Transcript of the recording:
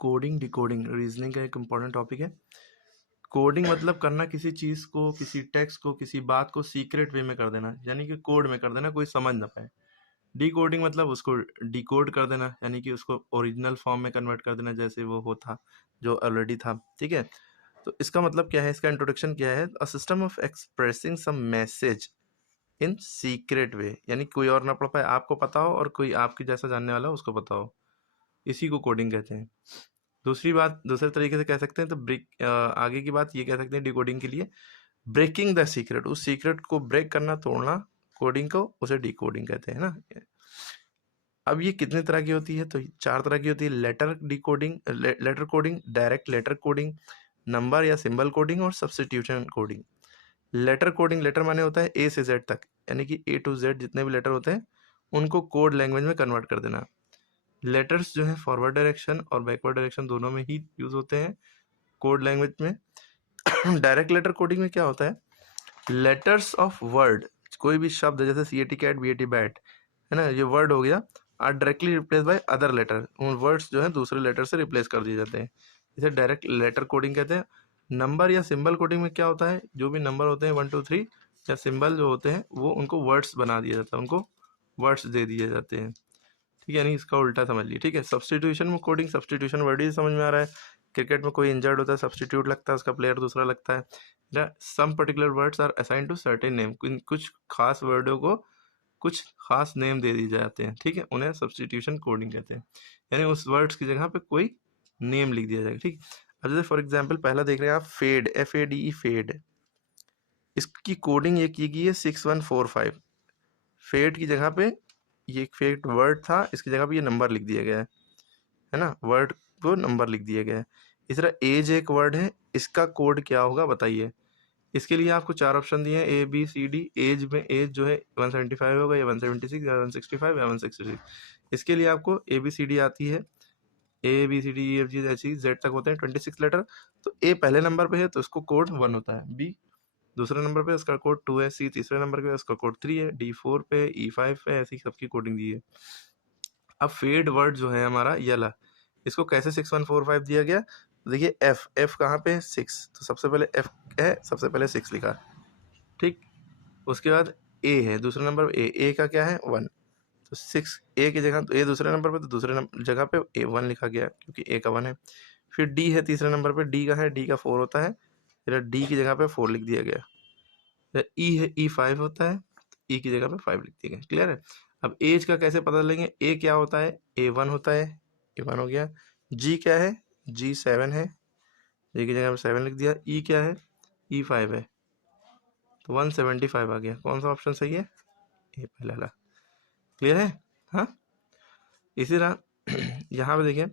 Coding decoding reasoning का एक important topic है। कोडिंग मतलब करना किसी चीज़ को, किसी टेक्स्ट को, किसी बात को सीक्रेट वे में कर देना, यानी कि कोड में कर देना, कोई समझ ना पाए। डिकोडिंग मतलब उसको डिकोड कर देना, यानी कि उसको ओरिजिनल फॉर्म में कन्वर्ट कर देना, जैसे वो हो था जो ऑलरेडी था। ठीक है, तो इसका मतलब क्या है, इसका इंट्रोडक्शन क्या है? A system of expressing some message in secret way, यानी कोई और ना पढ़ पाए, आपको पता हो, और कोई आपके जैसा जानने वाला हो उसको पता हो, इसी को कोडिंग कहते हैं। दूसरी बात, दूसरे तरीके से कह सकते हैं तो आगे की बात ये कह सकते हैं डिकोडिंग के लिए, ब्रेकिंग द सीक्रेट, उस सीक्रेट को ब्रेक करना, तोड़ना, कोडिंग को, उसे डिकोडिंग कहते हैं ना। अब ये कितने तरह की होती है? तो 4 तरह की होती है। Letter decoding, letter coding, direct letter coding, number या सिंबल कोडिंग, और substitution coding. Letter coding, letter माने होता है ए से जेड तक, यानी कि ए टू जेड जितने भी लेटर होते हैं उनको कोड लैंग्वेज में कन्वर्ट कर देना। लेटर्स जो है फॉरवर्ड डायरेक्शन और बैकवर्ड डायरेक्शन दोनों में ही यूज होते हैं कोड लैंग्वेज में। डायरेक्ट लेटर कोडिंग में क्या होता है? लेटर्स ऑफ वर्ड, कोई भी शब्द जैसे C A T cat, B A T bat, है ना, ये वर्ड हो गया, or directly replace by other letter, उन वर्ड्स जो है दूसरे लेटर से रिप्लेस कर दिए जाते हैं, इसे डायरेक्ट लेटर कोडिंग कहते हैं। नंबर या सिंबल कोडिंग में क्या होता है? जो भी नंबर होते हैं 1 2 3 या सिंबल जो होते हैं वो उनको वर्ड्स बना दिया जाता है, उनको वर्ड्स दे दिए जाते हैं। ठीक है, यानी इसका उल्टा समझ लीजिए। ठीक है, सब्स्टिट्यूशन में कोडिंग, सब्स्टिट्यूशन वर्ड ही समझ में आ रहा है। क्रिकेट में कोई इंजर्ड होता है, सब्स्टिट्यूट लगता है, उसका प्लेयर दूसरा लगता है। Some particular words are assign to certain name, कुछ खास वर्डों को कुछ खास नेम दे दिए जाते हैं। ठीक है, उन्हें सब्स्टिट्यूशन कोडिंग कहते हैं, यानी उस वर्ड्स की जगह पे कोई नेम लिख दिया जाएगा। ठीक, अब जैसे फॉर एग्जाम्पल पहला देख रहे हैं आप, फेड, FADE, फेड, इसकी कोडिंग ये की गई है 6145। फेड की जगह पे ये एक फेड वर्ड था, इसकी जगह पे ये नंबर लिख दिया गया है ना, वर्ड को नंबर लिख दिया गया है। इस तरह एज एक वर्ड है, इसका कोड क्या होगा बताइए। इसके लिए आपको 4 ऑप्शन दिए हैं, ABCD। एज में एज जो है 175 होगा या 176 या 165 या 166। इसके लिए आपको ABCD आती है, ABCDEFG ऐसी Z तक होते हैं 26 लेटर। तो A पहले नंबर पे है तो इसको कोड 1 होता है, B दूसरे नंबर पे उसका कोड 2 है, C तीसरे नंबर पे उसका कोड 3 है, D 4 पे, E 5 पे, ऐसी सबकी कोडिंग दी है। अब फेड वर्ड जो है हमारा यला, इसको कैसे 6145 दिया गया? देखिए एफ कहाँ पे है? 6, तो सबसे पहले एफ है, सबसे पहले 6 लिखा। ठीक, उसके बाद ए है दूसरे नंबर पे, ए का क्या है? 1, तो 6 ए की जगह, तो ए दूसरे नंबर पे, तो दूसरे जगह पे ए 1 लिखा गया क्योंकि ए का 1 है। फिर डी है तीसरे नंबर पे, डी का है, डी का 4 होता है, फिर डी की जगह पे 4 लिख दिया गया। ई है, ई 5 होता है, ई की जगह पे 5 लिख दिया गया। क्लियर है? अब एज का कैसे पता लेंगे? ए क्या होता है? A1 होता है, A1 हो गया। जी क्या है? जी 7 है, जी की जगह पे 7 लिख दिया। ई क्या है? ई 5 है, तो 175 आ गया। कौन सा ऑप्शन सही है? ए पहला वाला। क्लियर है? हाँ, इसी तरह यहाँ पे देखिए,